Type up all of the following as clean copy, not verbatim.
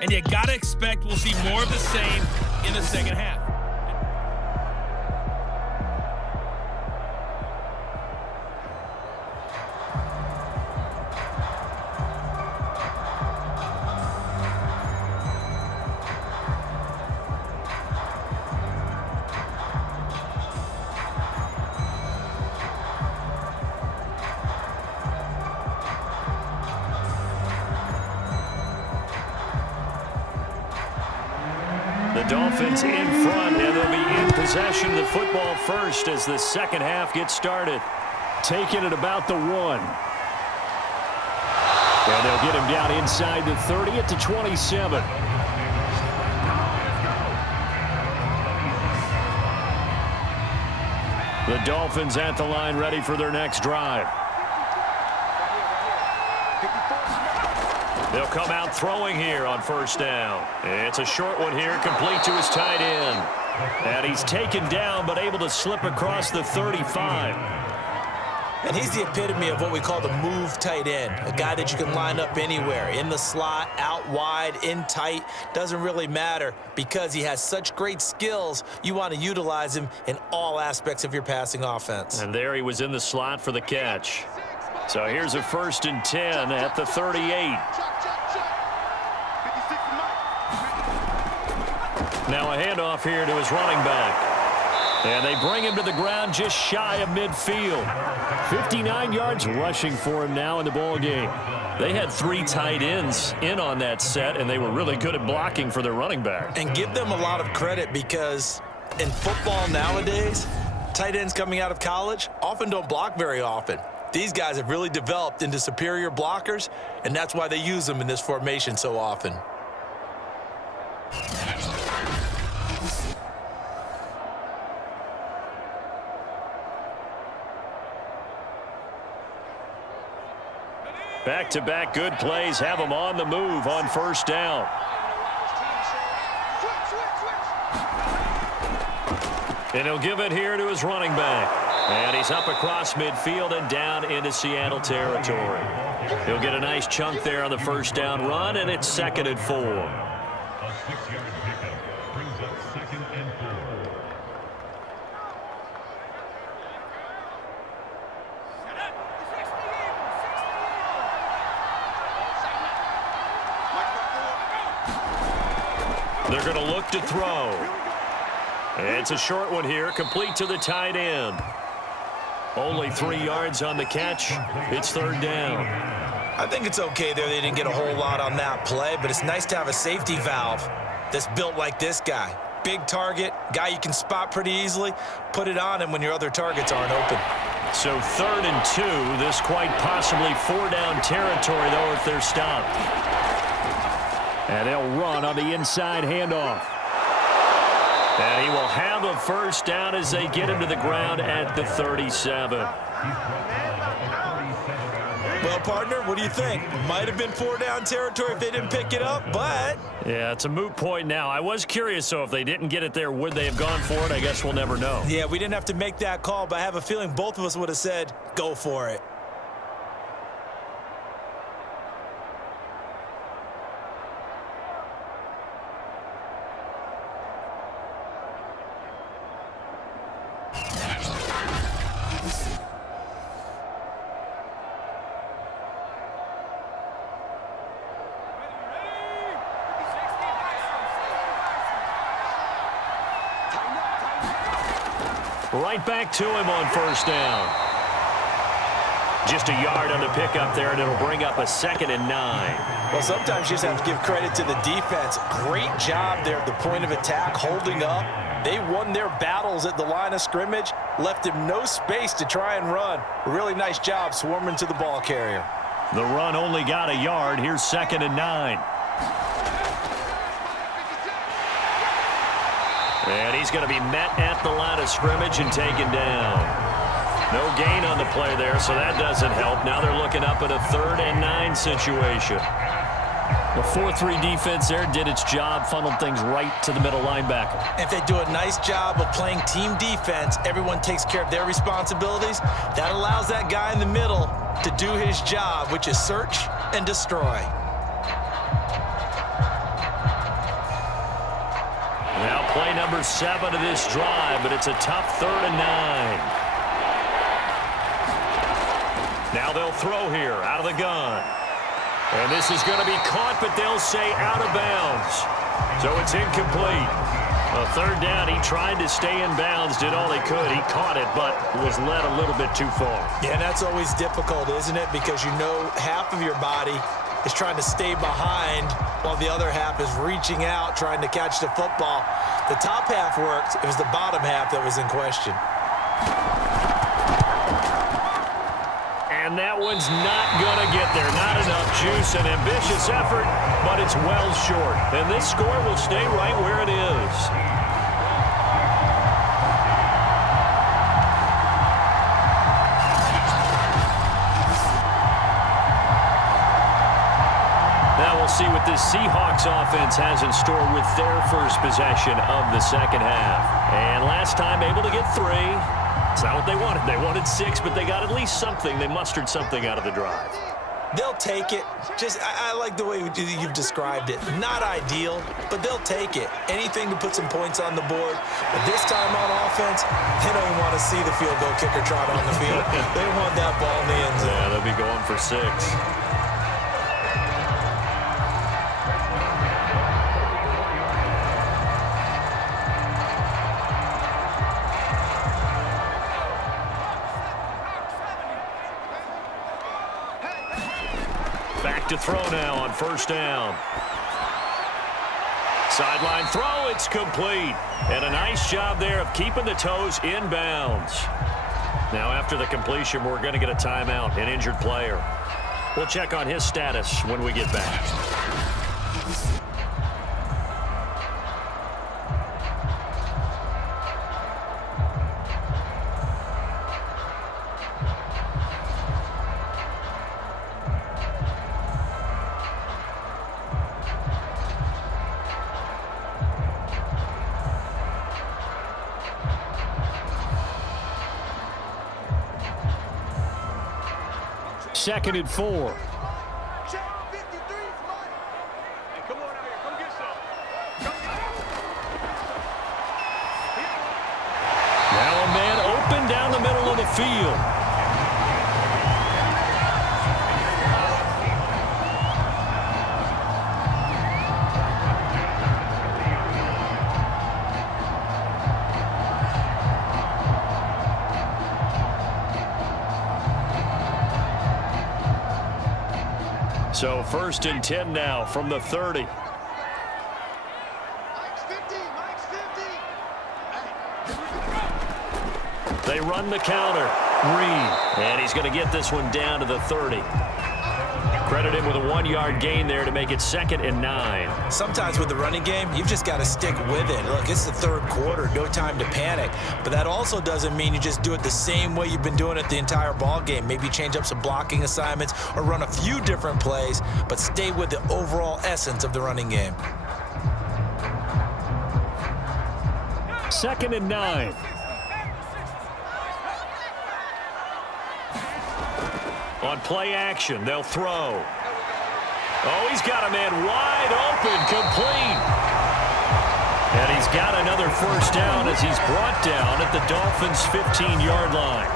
and you got to expect we'll see more of the same in the second half. The Dolphins in front, and they'll be in possession of the football first as the second half gets started. Taking it about the 1. And they'll get him down inside the 30 at the 27. The Dolphins at the line ready for their next drive. They'll come out throwing here on first down. It's a short one here, complete to his tight end. And he's taken down, but able to slip across the 35. And he's the epitome of what we call the move tight end, a guy that you can line up anywhere, in the slot, out wide, in tight, doesn't really matter because he has such great skills. You want to utilize him in all aspects of your passing offense. And there he was in the slot for the catch. So here's a 1st and 10 at the 38. Now a handoff here to his running back. And they bring him to the ground just shy of midfield. 59 yards rushing for him now in the ball game. They had 3 tight ends in on that set, and they were really good at blocking for their running back. And give them a lot of credit because in football nowadays, tight ends coming out of college often don't block very often. These guys have really developed into superior blockers, and that's why they use them in this formation so often. Back-to-back good plays have him on the move on first down. And he'll give it here to his running back. And he's up across midfield and down into Seattle territory. He'll get a nice chunk there on the first down run, and it's 2nd and 4. A 6-yard pickup brings up 2nd and 4. They're going to look to throw. It's a short one here, complete to the tight end. Only 3 yards on the catch. It's 3rd down. I think it's okay there. They didn't get a whole lot on that play, but it's nice to have a safety valve that's built like this guy. Big target, guy you can spot pretty easily. Put it on him when your other targets aren't open. So 3rd and 2. This quite possibly 4-down territory, though, if they're stopped. And they'll run on the inside handoff. And he will have a first down as they get him to the ground at the 37. Well, partner, what do you think? Might have been 4-down territory if they didn't pick it up, but... Yeah, it's a moot point now. I was curious, so if they didn't get it there, would they have gone for it? I guess we'll never know. Yeah, we didn't have to make that call, but I have a feeling both of us would have said, go for it. Right back to him on first down. Just a yard on the pickup there, and it'll bring up a 2nd and 9. Well, sometimes you just have to give credit to the defense. Great job there at the point of attack, holding up. They won their battles at the line of scrimmage, left him no space to try and run. A really nice job swarming to the ball carrier. The run only got a yard. Here's 2nd and 9. And he's going to be met at the line of scrimmage and taken down. No gain on the play there, so that doesn't help. Now they're looking up at a 3rd and 9 situation. The 4-3 defense there did its job, funneled things right to the middle linebacker. If they do a nice job of playing team defense, everyone takes care of their responsibilities. That allows that guy in the middle to do his job, which is search and destroy. number 7 of this drive, but it's a tough 3rd and 9. Now they'll throw here out of the gun. And this is going to be caught, but they'll say out of bounds. So it's incomplete. A 3rd down, he tried to stay in bounds, did all he could. He caught it, but was led a little bit too far. Yeah, and that's always difficult, isn't it? Because you know half of your body is trying to stay behind while the other half is reaching out, trying to catch the football. The top half worked. It was the bottom half that was in question. And that one's not going to get there. Not enough juice. An ambitious effort, but it's well short. And this score will stay right where it is. Now we'll see what this Seahawks offense has in store with their first possession of the second half. And last time able to get 3. It's not what they wanted. They wanted 6, but they got at least something. They mustered something out of the drive. They'll take it. I like the way you've described it. Not ideal, but they'll take it. Anything to put some points on the board. But this time on offense, they don't even want to see the field goal kicker trot on the field. They want that ball in the end zone. Yeah, they'll be going for 6. Back to throw now on 1st down. Sideline throw, it's complete. And a nice job there of keeping the toes in bounds. Now after the completion, we're going to get a timeout, an injured player. We'll check on his status when we get back. Second and 4. Now a man open down the middle of the field. So 1st and 10 now from the 30. They run the counter. Reed. And he's going to get this one down to the 30. Credit him with a 1-yard gain there to make it 2nd and 9. Sometimes with the running game, you've just got to stick with it. Look, it's the 3rd quarter, no time to panic. But that also doesn't mean you just do it the same way you've been doing it the entire ball game. Maybe change up some blocking assignments or run a few different plays, but stay with the overall essence of the running game. 2nd and 9. On play action, they'll throw. Oh, he's got a man wide open, complete. And he's got another 1st down as he's brought down at the Dolphins' 15-yard line.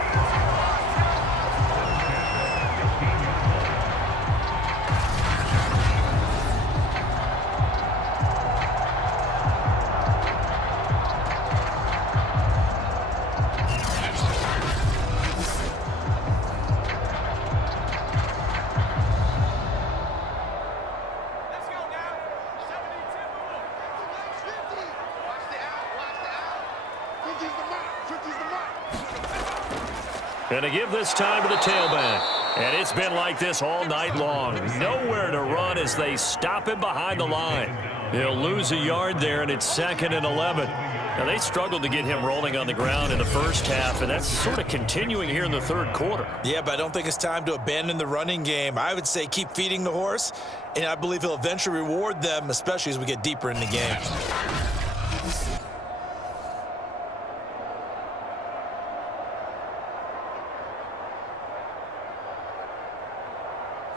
And to give this time to the tailback. And it's been like this all night long. Nowhere to run as they stop him behind the line. They'll lose a yard there, and it's 2nd and 11. Now, they struggled to get him rolling on the ground in the first half, and that's sort of continuing here in the 3rd quarter. Yeah, but I don't think it's time to abandon the running game. I would say keep feeding the horse, and I believe he'll eventually reward them, especially as we get deeper in the game.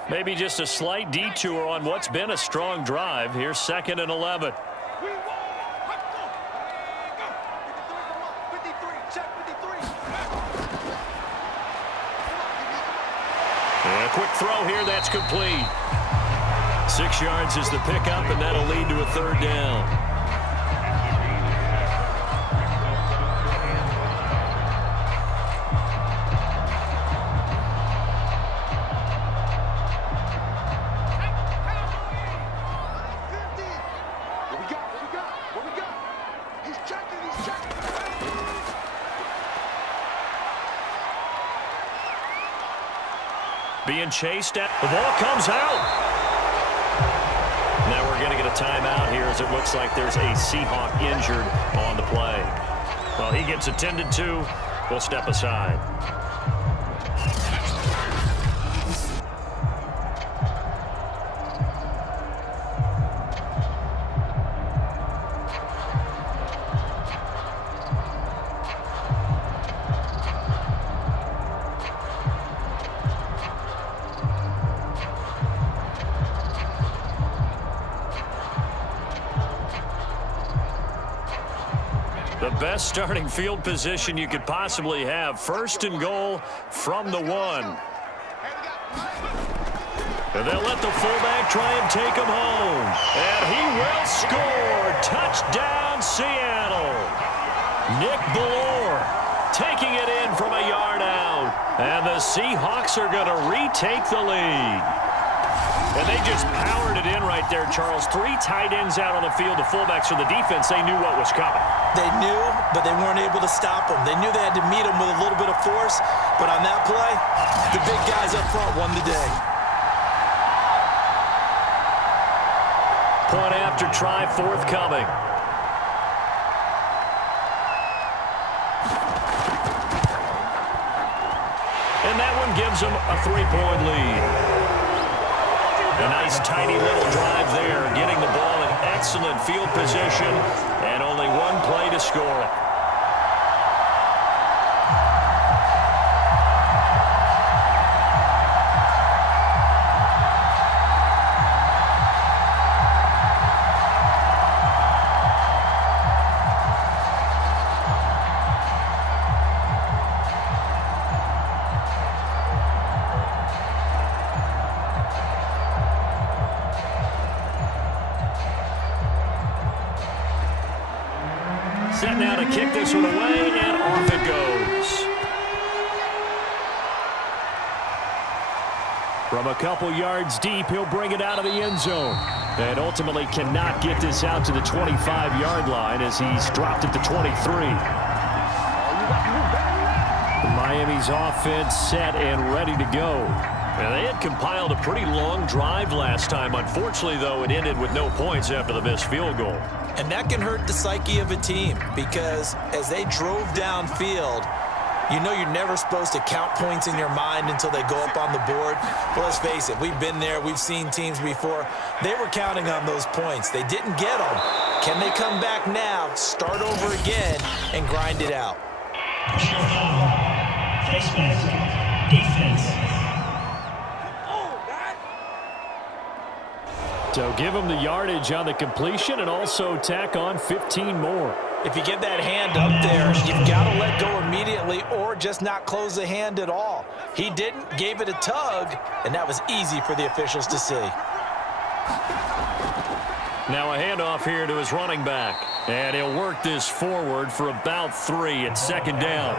Maybe just a slight detour on what's been a strong drive. Here's 2nd and 11. A quick throw here, that's complete. 6 yards is the pickup, and that'll lead to a third down. Being chased at. The ball comes out. Now we're going to get a timeout here as it looks like there's a Seahawk injured on the play. Well, he gets attended to. We'll step aside. The best starting field position you could possibly have. 1st and goal from the 1. And they'll let the fullback try and take him home. And he will score. Touchdown, Seattle. Nick Ballore taking it in from a yard out. And the Seahawks are going to retake the lead. And they just powered it in right there, Charles. 3 tight ends out on the field. The fullbacks for the defense, they knew what was coming. They knew, but they weren't able to stop them. They knew they had to meet them with a little bit of force. But on that play, the big guys up front won the day. Point after try forthcoming. And that one gives them a 3-point lead. A nice, tidy little drive there, getting the ball in excellent field position, and only 1 play to score it. Set now to kick this one away, and off it goes. From a couple yards deep, he'll bring it out of the end zone. And ultimately cannot get this out to the 25-yard line as he's dropped it to 23. Miami's offense set and ready to go. And they had compiled a pretty long drive last time. Unfortunately, though, it ended with no points after the missed field goal. And that can hurt the psyche of a team because as they drove downfield, you know you're never supposed to count points in your mind until they go up on the board. But let's face it, we've been there. We've seen teams before. They were counting on those points. They didn't get them. Can they come back now, start over again, and grind it out? Defense. So give him the yardage on the completion and also tack on 15 more. If you get that hand up there, you've got to let go immediately or just not close the hand at all. He didn't, gave it a tug, and that was easy for the officials to see. Now a handoff here to his running back. And he'll work this forward for about 3. It's 2nd down.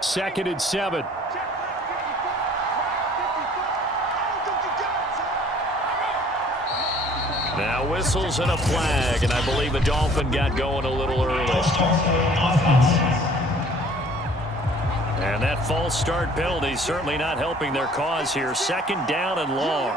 Second and 7. Now whistles and a flag, and I believe a Dolphin got going a little early. And that false start penalty certainly not helping their cause here. 2nd down and long.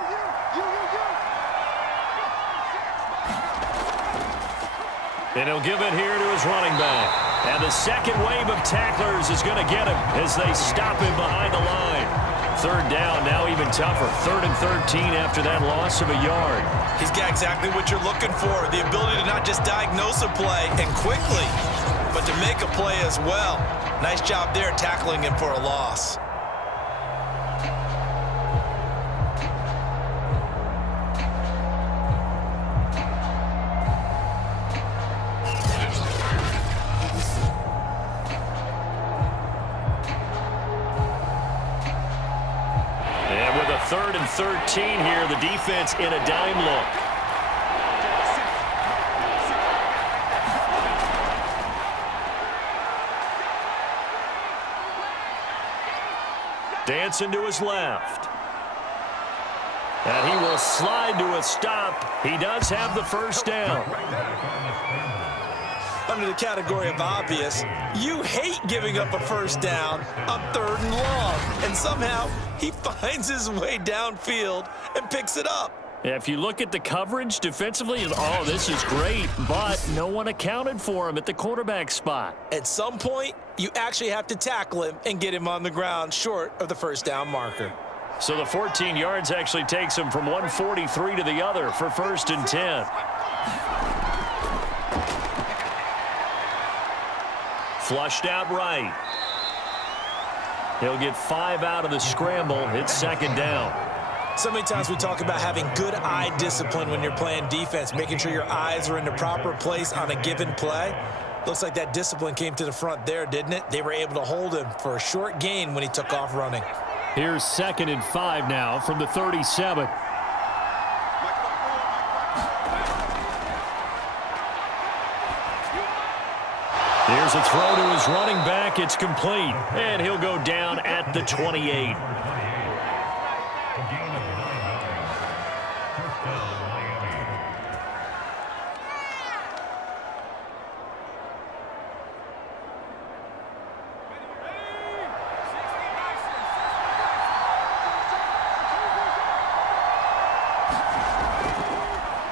And he'll give it here to his running back. And the second wave of tacklers is going to get him as they stop him behind the line. Third down, now even tougher. 3rd and 13 after that loss of a yard. He's got exactly what you're looking for, the ability to not just diagnose a play and quickly, but to make a play as well. Nice job there tackling him for a loss. And with a 3rd and 13 here, the defense in a dime look. Dancing to his left. And he will slide to a stop. He does have the first down. Under the category of obvious, you hate giving up a first down on 3rd and long. And somehow, he finds his way downfield and picks it up. If you look at the coverage defensively, oh, this is great, but no one accounted for him at the quarterback spot. At some point, you actually have to tackle him and get him on the ground short of the first down marker. So the 14 yards actually takes him from 143 to the other for 1st and 10. Flushed out right. He'll get 5 out of the scramble. It's 2nd down. So many times we talk about having good eye discipline when you're playing defense, making sure your eyes are in the proper place on a given play. Looks like that discipline came to the front there, didn't it? They were able to hold him for a short gain when he took off running. Here's 2nd and 5 now from the 37. Here's a throw to his running back. It's complete. And he'll go down at the 28.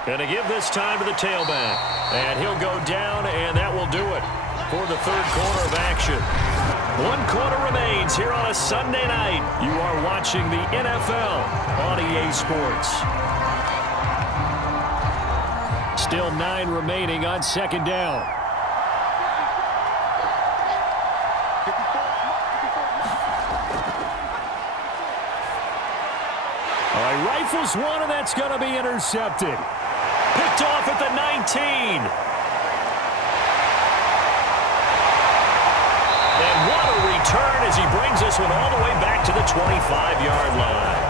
And to give this time to the tailback. And he'll go down, and that will do it for the 3rd quarter of action. 1 quarter remains here on a Sunday night. You are watching the NFL on EA Sports. Still 9 remaining on 2nd down. All right, rifles one, and that's going to be intercepted. Picked off at the 19. And what a return as he brings this one all the way back to the 25-yard line.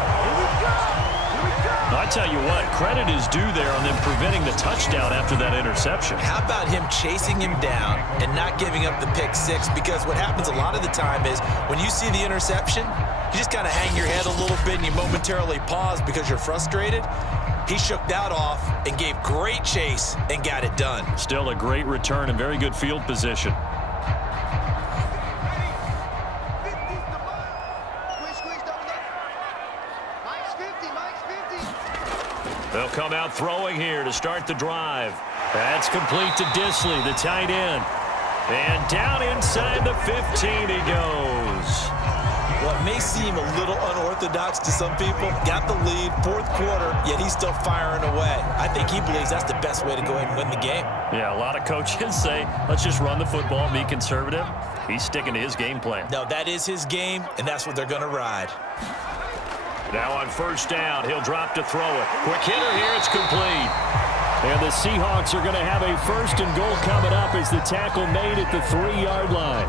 I tell you what, credit is due there on them preventing the touchdown after that interception. How about him chasing him down and not giving up the pick six? Because what happens a lot of the time is when you see the interception, you just kind of hang your head a little bit and you momentarily pause because you're frustrated. He shook that off and gave great chase and got it done. Still a great return and very good field position. They'll come out throwing here to start the drive. That's complete to Disley, the tight end. And down inside the 15 he goes. What may seem a little unorthodox to some people, got the lead, 4th quarter, yet he's still firing away. I think he believes that's the best way to go ahead and win the game. Yeah, a lot of coaches say, let's just run the football, be conservative. He's sticking to his game plan. No, that is his game, and that's what they're going to ride. Now on 1st down, he'll drop to throw it. Quick hitter here, it's complete. And the Seahawks are going to have a 1st and goal coming up as the tackle made at the 3-yard line.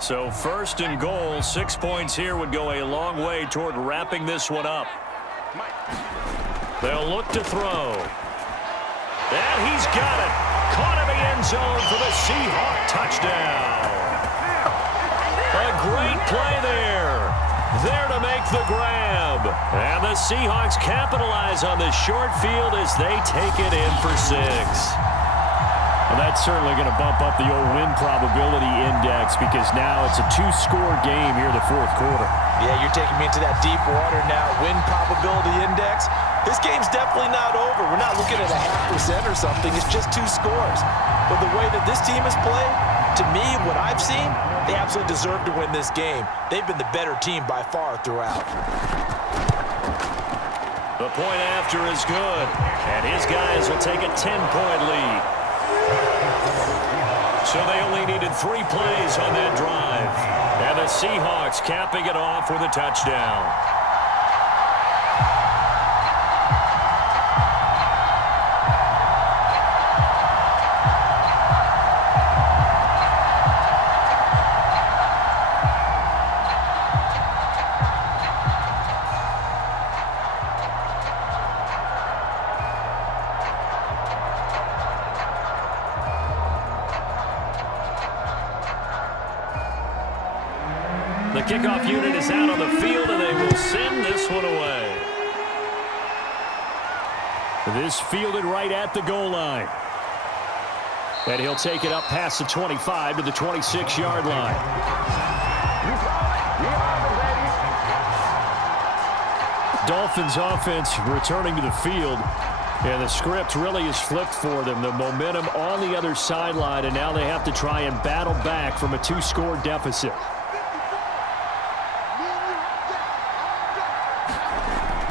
So 1st and goal, 6 points here would go a long way toward wrapping this one up. They'll look to throw. And he's got it. Caught in the end zone for the Seahawk touchdown. A great play there. There to make the grab. And the Seahawks capitalize on the short field as they take it in for 6. That's certainly going to bump up the old win probability index because now it's a two-score game here in the fourth quarter. Yeah, you're taking me into that deep water now. Win probability index. This game's definitely not over. We're not looking at a 0.5% or something. It's just 2 scores. But the way that this team has played, to me, what I've seen, they absolutely deserve to win this game. They've been the better team by far throughout. The point after is good, and his guys will take a 10-point lead. So they only needed 3 plays on that drive. And the Seahawks capping it off with a touchdown. The kickoff unit is out on the field, and they will send this one away. This fielded right at the goal line. And he'll take it up past the 25 to the 26-yard line. Dolphins offense returning to the field. And the script really is flipped for them. The momentum on the other sideline, and now they have to try and battle back from a 2-score deficit.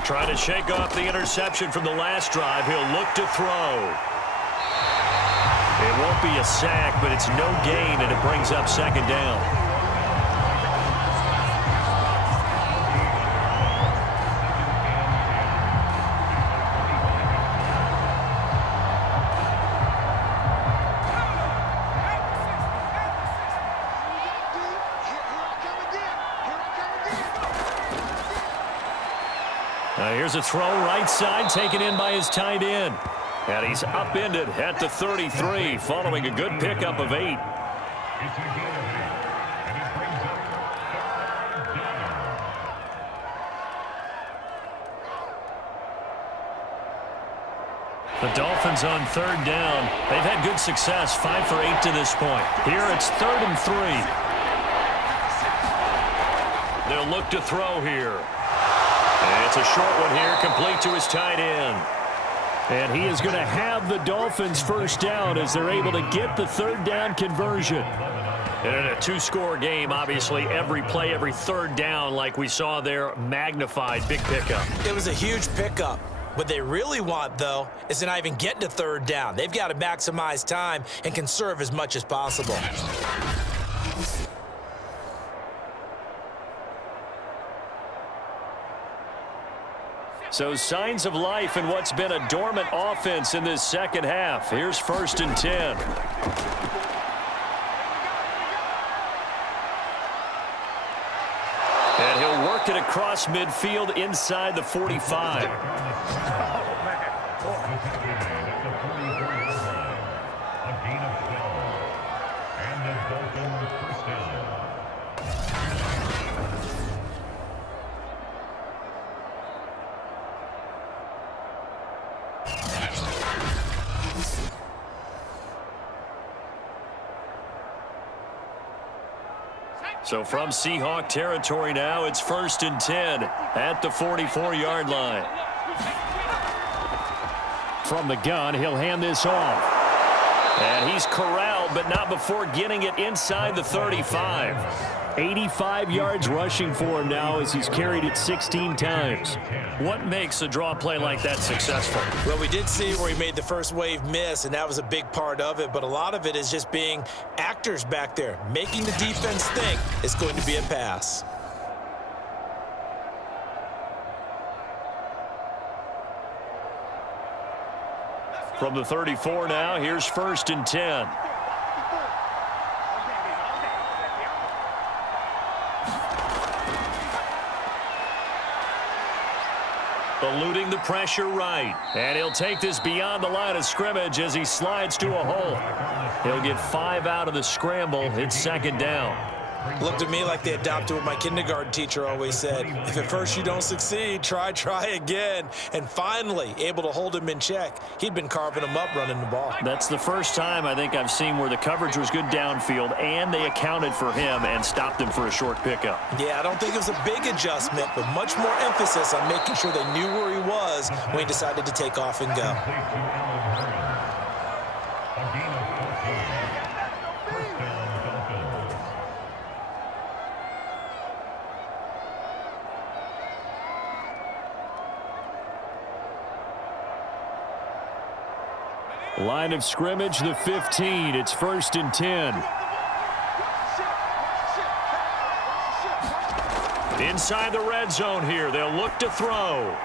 Trying to shake off the interception from the last drive. He'll look to throw. It won't be a sack, but it's no gain, and it brings up second down. Here's a throw right side, taken in by his tight end. And he's upended at the 33, following a good pickup of 8. The Dolphins on 3rd down. They've had good success, 5 for 8 to this point. Here it's 3rd and 3. They'll look to throw here. And it's a short one here, complete to his tight end. And he is going to have the Dolphins first down as they're able to get the 3rd down conversion. And in a 2-score game, obviously, every play, every 3rd down, like we saw there, magnified, big pickup. It was a huge pickup. What they really want, though, is to not even get to 3rd down. They've got to maximize time and conserve as much as possible. So signs of life in what's been a dormant offense in this second half. Here's 1st and 10. And he'll work it across midfield inside the 45. So from Seahawk territory now, it's 1st and 10 at the 44-yard line. From the gun, he'll hand this off. And he's corralled, but not before getting it inside the 35. 85 yards rushing for him now as he's carried it 16 times. What makes a draw play like that successful? Well, we did see where he made the first wave miss, and that was a big part of it. But a lot of it is just being actors back there, making the defense think it's going to be a pass. From the 34 now, here's 1st and 10. Eluding the pressure right. And he'll take this beyond the line of scrimmage as he slides to a hole. He'll get 5 out of the scramble. It's 2nd down. Looked at me like they adopted what my kindergarten teacher always said. If at first you don't succeed, try again. And finally, able to hold him in check. He'd been carving him up running the ball. That's the first time I think I've seen where the coverage was good downfield and they accounted for him and stopped him for a short pickup. Yeah, I don't think it was a big adjustment, but much more emphasis on making sure they knew where he was when he decided to take off and go. Line of scrimmage, the 15. It's 1st and 10. Inside the red zone here. They'll look to throw.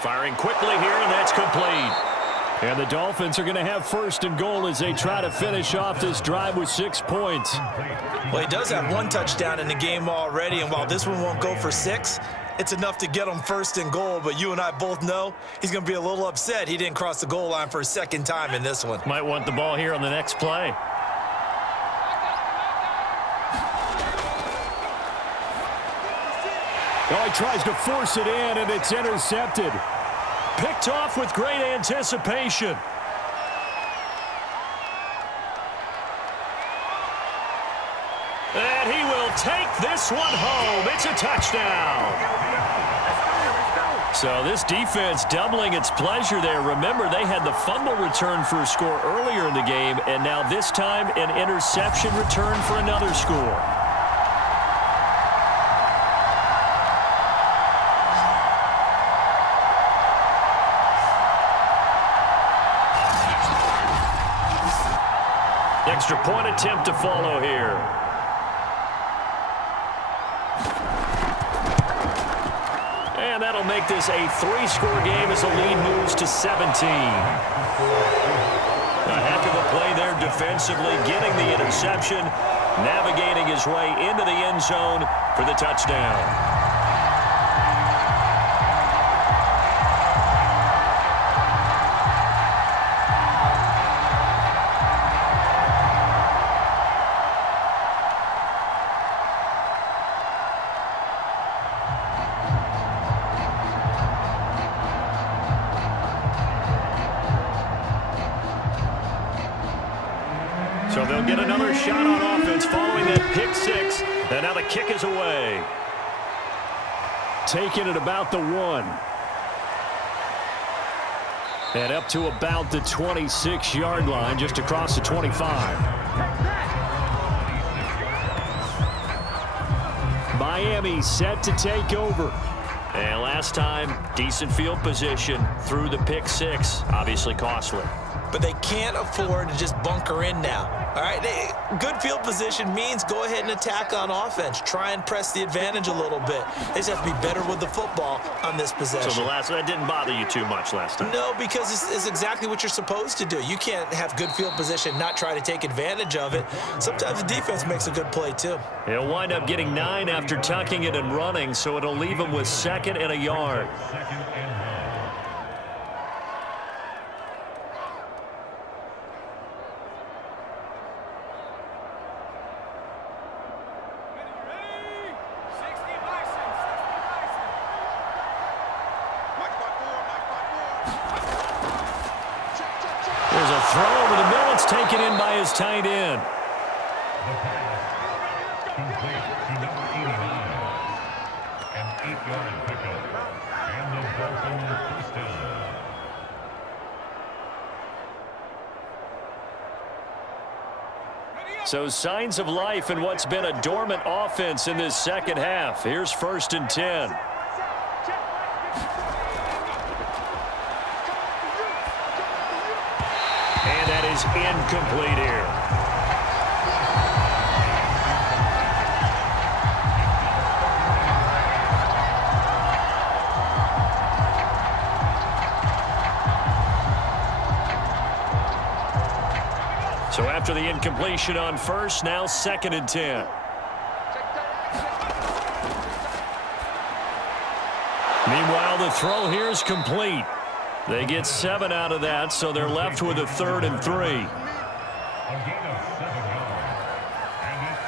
Firing quickly here, and that's complete. And the Dolphins are going to have 1st and goal as they try to finish off this drive with 6 points. Well, he does have 1 touchdown in the game already, and while this one won't go for 6, it's enough to get him 1st and goal, but you and I both know he's going to be a little upset he didn't cross the goal line for a second time in this one. Might want the ball here on the next play. Oh, he tries to force it in, and it's intercepted. Picked off with great anticipation. And he will take this one home. It's a touchdown. So this defense doubling its pleasure there. Remember, they had the fumble return for a score earlier in the game, and now this time an interception return for another score. Extra point attempt to follow here. And that'll make this a 3-score game as the lead moves to 17. A heck of a play there defensively, getting the interception, navigating his way into the end zone for the touchdown. So they'll get another shot on offense following that pick 6. And now the kick is away. Taking it about the 1. And up to about the 26-yard line, just across the 25. Miami set to take over. And last time, decent field position through the pick 6. Obviously costly. But they can't afford to just bunker in now. All right, good field position means go ahead and attack on offense. Try and press the advantage a little bit. They just have to be better with the football on this possession. So that didn't bother you too much last time? No, because it's exactly what you're supposed to do. You can't have good field position, not try to take advantage of it. Sometimes the defense makes a good play, too. He'll wind up getting 9 after tucking it and running, so it'll leave him with 2nd and a yard. There's a throw over the middle. It's taken in by his tight end. The pass complete to number 89. An 8-yard pickup. And the Dolphins first down. So signs of life in what's been a dormant offense in this second half. Here's 1st and 10. And that is incomplete here. So after the incompletion on 1st, now 2nd and 10. Meanwhile, the throw here is complete. They get 7 out of that, so they're left with a 3rd and 3. A gain of 7 yards. And it's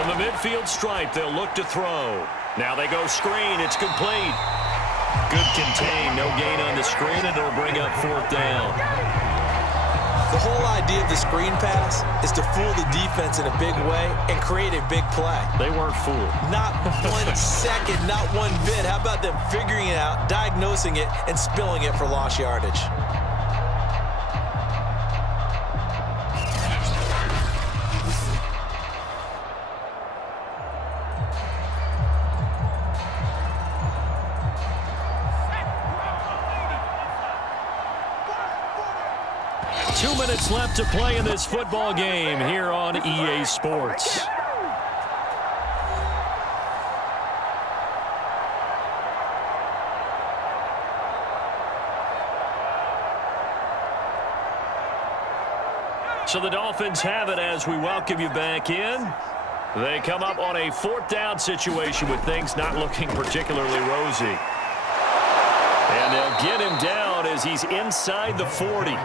From the midfield stripe, they'll look to throw. Now they go screen. It's complete. Good contain. No gain on the screen, and it'll bring up 4th down. The whole idea of the screen pass is to fool the defense in a big way and create a big play. They weren't fooled. Not 1 second, not one bit. How about them figuring it out, diagnosing it, and spilling it for lost yardage? 2 minutes left to play in this football game here on EA Sports. So the Dolphins have it as we welcome you back in. They come up on a 4th down situation with things not looking particularly rosy. And they'll get him down as he's inside the 40.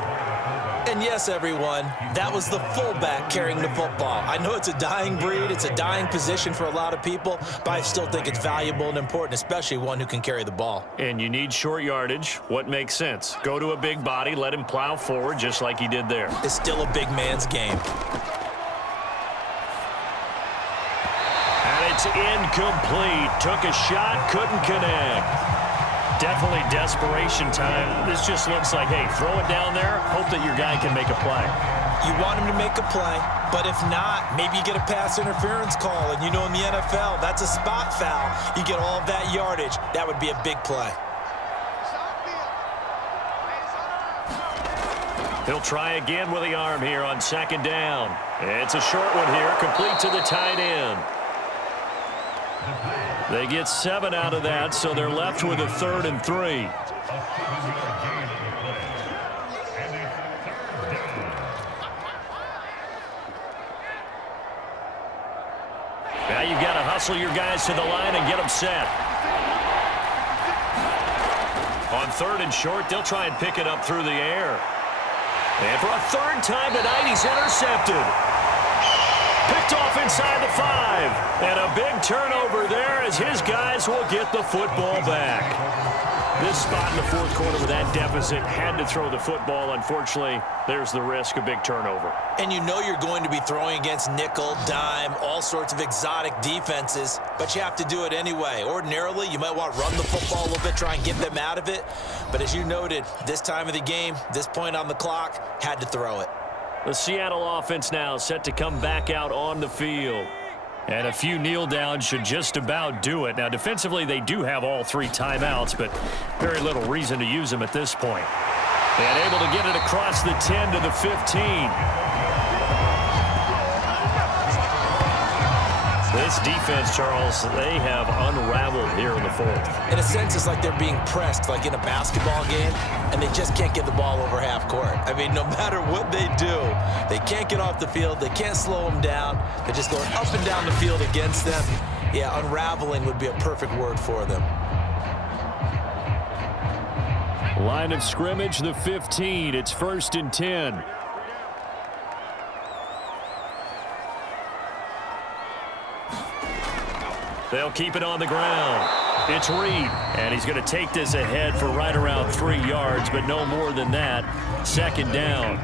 And yes, everyone, that was the fullback carrying the football. I know it's a dying breed, it's a dying position for a lot of people, but I still think it's valuable and important, especially one who can carry the ball. And you need short yardage. What makes sense? Go to a big body, let him plow forward just like he did there. It's still a big man's game. And it's incomplete. Took a shot, couldn't connect. Definitely desperation time. This just looks like, hey, throw it down there, hope that your guy can make a play. You want him to make a play, but if not, maybe you get a pass interference call. And you know in the NFL, that's a spot foul. You get all of that yardage. That would be a big play. He'll try again with the arm here on 2nd down. It's a short one here, complete to the tight end. They get 7 out of that, so they're left with a 3rd and 3. Now you've got to hustle your guys to the line and get them set. On 3rd and short, they'll try and pick it up through the air. And for a 3rd time tonight, he's intercepted. Picked off inside the 5. And a big turnover there as his guys will get the football back. This spot in the 4th quarter with that deficit, had to throw the football. Unfortunately, there's the risk of big turnover. And you know you're going to be throwing against nickel, dime, all sorts of exotic defenses, but you have to do it anyway. Ordinarily, you might want to run the football a little bit, try and get them out of it. But as you noted, this time of the game, this point on the clock, had to throw it. The Seattle offense now set to come back out on the field. And a few kneel downs should just about do it. Now, defensively, they do have all 3 timeouts, but very little reason to use them at this point. And able to get it across the 10 to the 15. This defense, Charles, they have unraveled here in the 4th. In a sense, it's like they're being pressed, like in a basketball game, and they just can't get the ball over half court. I mean, no matter what they do, they can't get off the field. They can't slow them down. They're just going up and down the field against them. Yeah, unraveling would be a perfect word for them. Line of scrimmage, the 15. It's 1st and 10. They'll keep it on the ground. It's Reed, and he's going to take this ahead for right around 3 yards, but no more than that. 2nd down.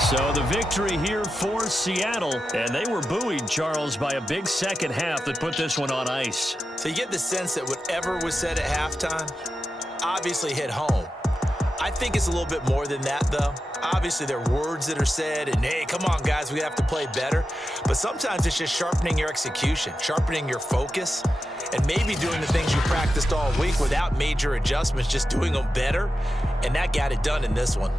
So the victory here for Seattle, and they were buoyed, Charles, by a big second half that put this one on ice. So you get the sense that whatever was said at halftime obviously hit home. I think it's a little bit more than that, though. Obviously, there are words that are said, and hey, come on, guys, we have to play better. But sometimes it's just sharpening your execution, sharpening your focus, and maybe doing the things you practiced all week without major adjustments, just doing them better. And that got it done in this one.